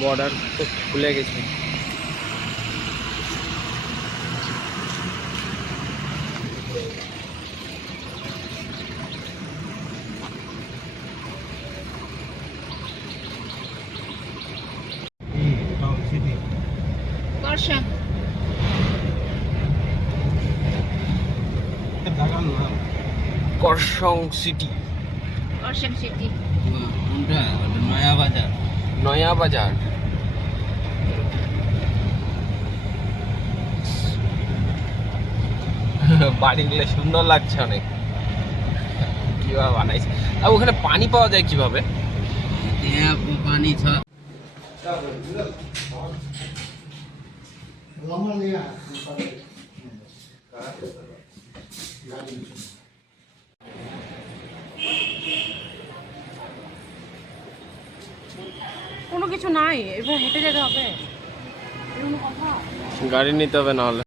Border তো খুলে গেছে। করসং সিটি। করসং সিটি নয়া বাজার। নয়া বাজার বাড়িগুলো সুন্দর লাগছে অনেক। কিভাবে বানাইছে? আর ওখানে পানি পাওয়া যায় কিভাবে? পানি কোনো কিছু নাই, এবার হেঁটে যেতে হবে। গাড়ি নিতে হবে নাহলে।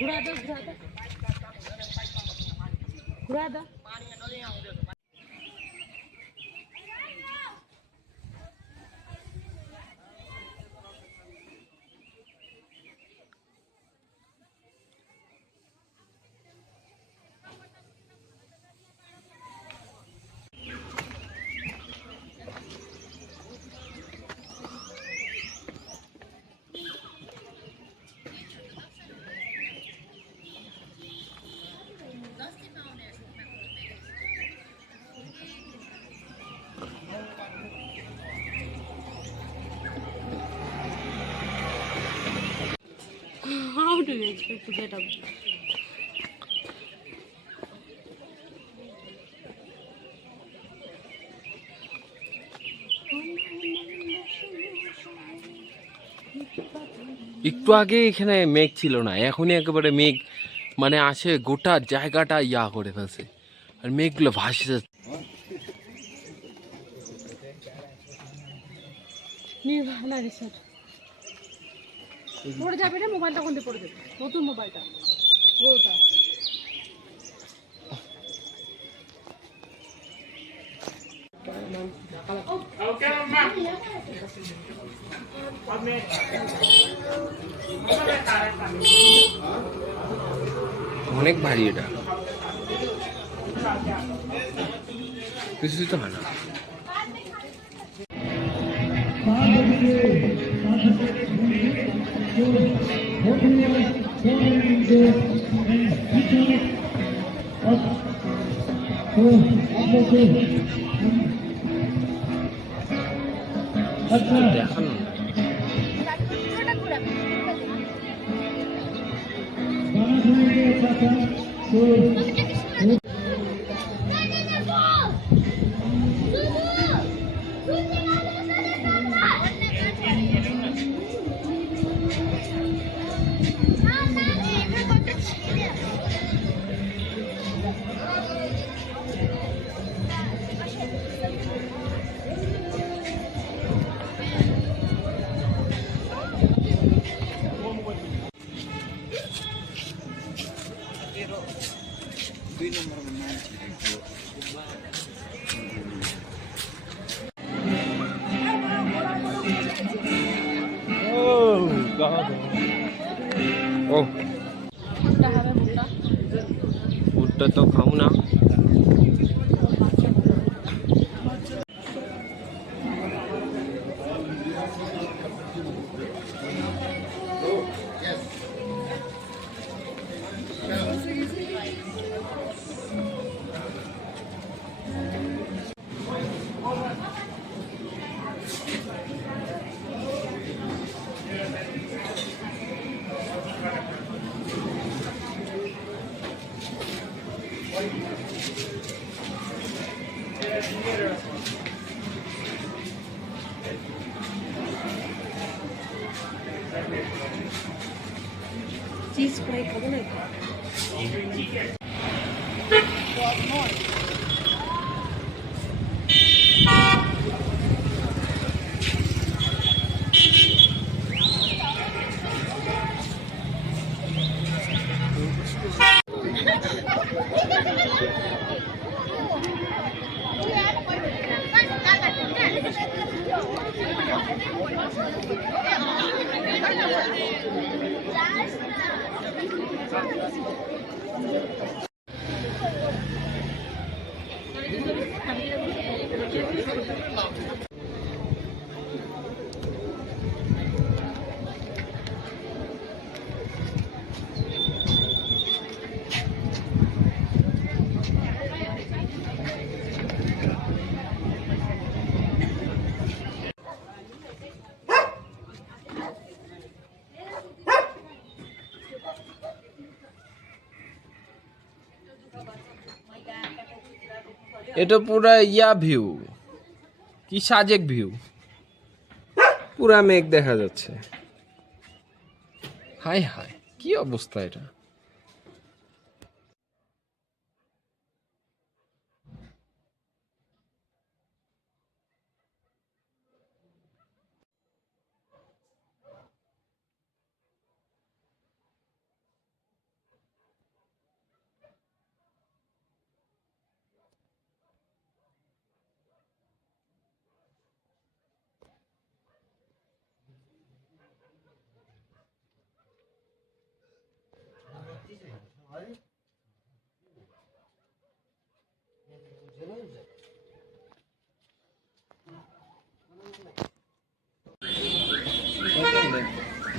ঘুরা দো ঘুরা দো। How do you expect to get up? একটু আগে এখানে মেঘ ছিল না, এখনই একেবারে মেঘ মানে আসে, গোটা জায়গাটা ইয়া করে ফেলছে আর মেঘগুলো ভাসে যাচ্ছে। নির্ভাবনা রিসার্চ পড়ে যাবে রে, মোবাইলটা কোনটা পড়ে যাবে, নতুন মোবাইলটা ওটা। অনেক ভারী এটা, কিছুই তো হয় না। দেখান ও ভুট্টা তো খাও না। চিজ ফ্রাই খাবো না? এটা পুরা ইয়া ভিউ, কি সাজেক ভিউ, পুরা মেঘ দেখা যাচ্ছে। হায় হায়, কি অবস্থা এটা।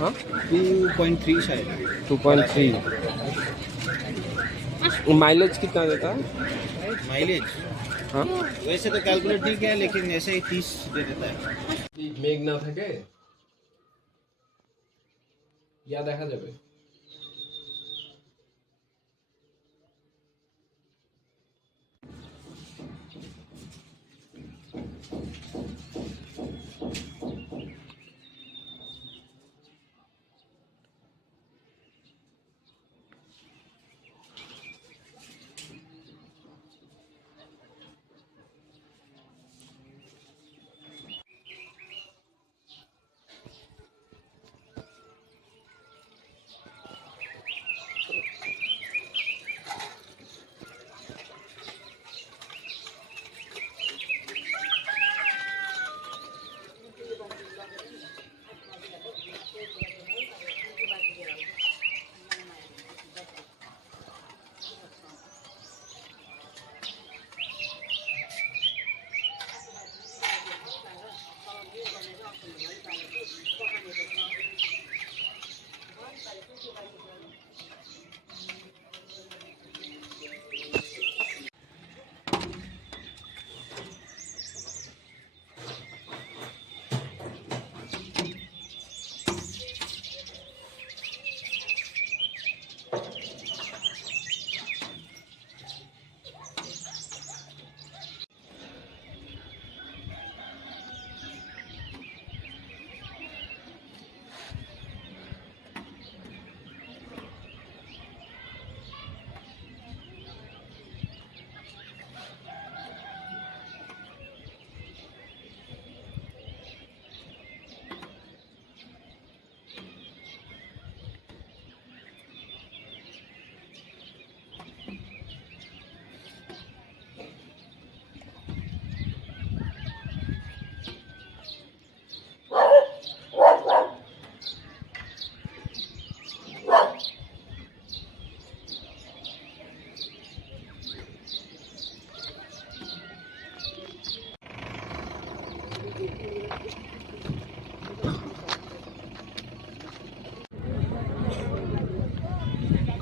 हाँ 2.3 शायद। 2.3। माइलेज कितना देता है? माइलेज हाँ वैसे तो कैलकुलेट नहीं किया, लेकिन ऐसे ही 30 दे देता है। মেঘ না থাকে ইয়া দেখা যাবে।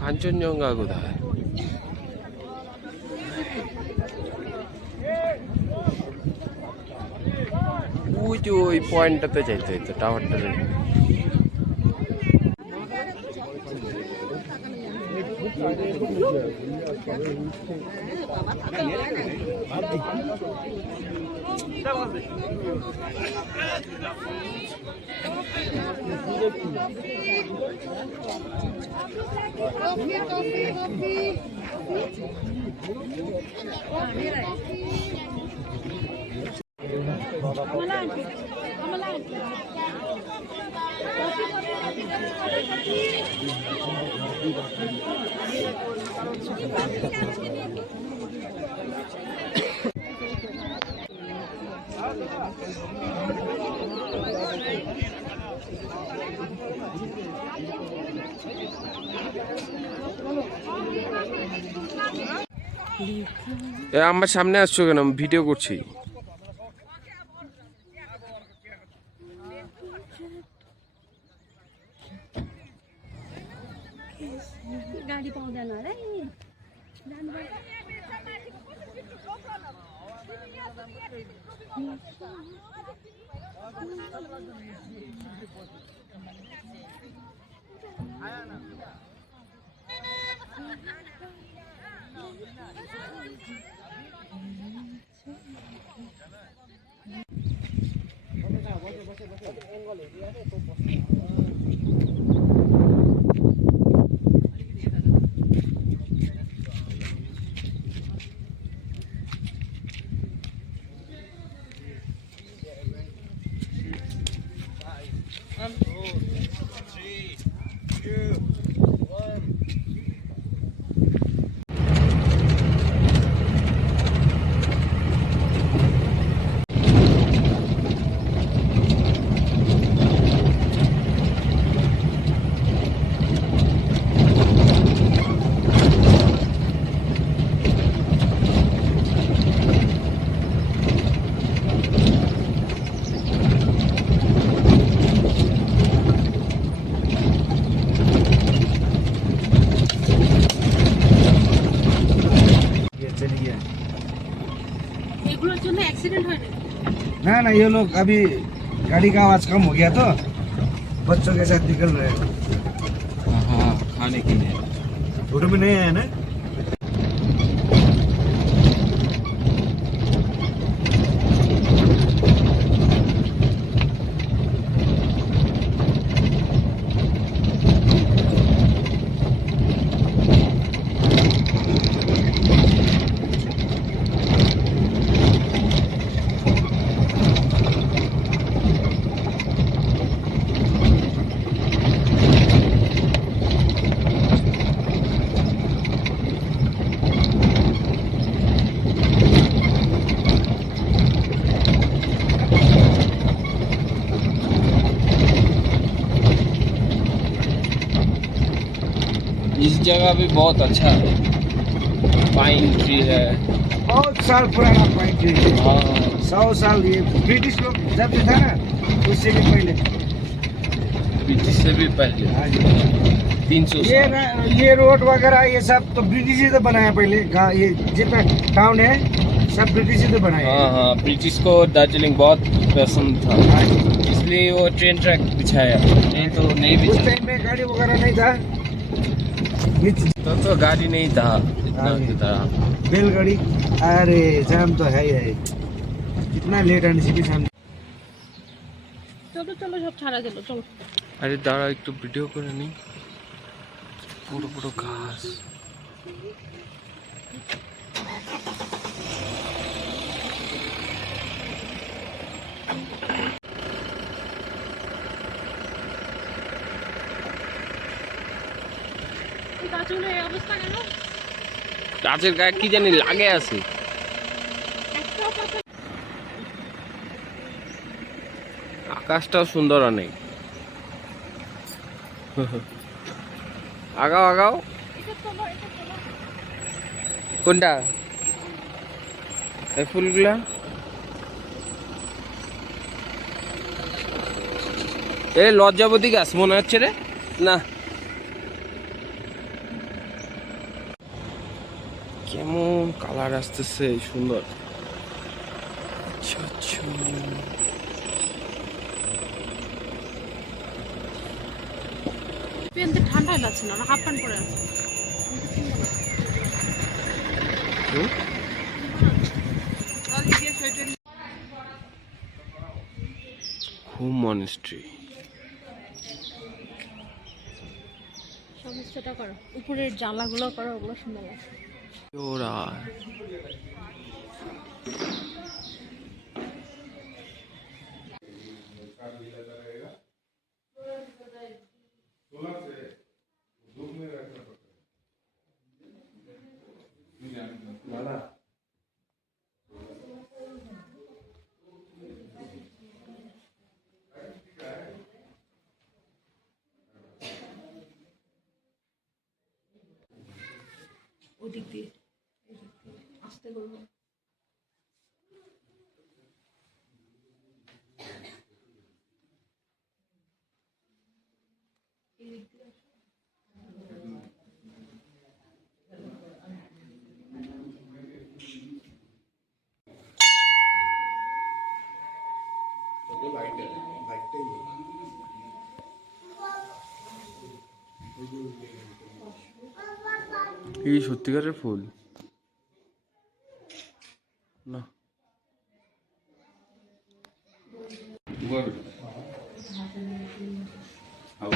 কাঞ্চনজঙ্ঘা কোথায়? ওই যে ওই পয়েন্টটাতে যাইতে হইতো, টাওয়ারটা। আমার সামনে আসছো কেন? আমি ভিডিও করছি। गाडी पाउँदैन र এগুলোর জন্য অ্যাক্সিডেंट হয় না। ना ना ये लोग अभी गाड़ी का आवाज कम हो गया तो बच्चों के साथ निकल रहे हैं। हाँ, खाने के लिए फोटो में नहीं आया ना। इस जगह भी बहुत अच्छा है, पाइन ट्री है। बहुत साल पुराना पॉइंट है। हाँ, 100 साल ये ब्रिटिश लोग जब से था ना उससे भी पहले। ब्रिटिश से भी पहले हाँ जी। 300 ये साल। ये रोड वगैरह ये सब तो ब्रिटिश ही तो बनाया पहले। ये जितना टाउन है सब ब्रिटिश ही तो बनाया। हाँ हाँ, ब्रिटिश को दार्जिलिंग बहुत पसंद था, हाँ जी। इसलिए वो ट्रेन ट्रैक बिछाया, नहीं तो नहीं उस बिछाया। टाइम में गाड़ी वगैरह नहीं था। तो गाड़ी नहीं था इतना हाँ जी। की तरह। बैलगाड़ी। अरे जाम तो है ही है। कितना लेट आने से भी जाम। চলো চলো সব ছাড়া গেল চলো। আরে দাঁড়া একটু ভিডিও করে নি। পুরো পুরো ঘাস। এই গাছগুলোর এই অবস্থা কেন? গাছের গায়ে কি জানি লাগে আছে। একটাও পাতা আকাশটাও সুন্দর অনেক। আগাও আগাও। এটা তোলো এটা তোলো। কোনটা? এই ফুলগুলা? এ লজ্জাবতী গাছ মনে হচ্ছে রে। না, কেমন কালার আসতেছে, সুন্দর। আচ্ছা আচ্ছা, পেনতে ঠান্ডাই লাগছে না, হাফ প্যান্ট পরে আছে। Home monastery. সমস্তটা করো, উপরের জ্বালাগুলো করো, ওগুলো সুন্দর লাগছে। ওরা ওদিক দিয়ে আস্তে করবো। এই সত্যিকারের ফুল না। How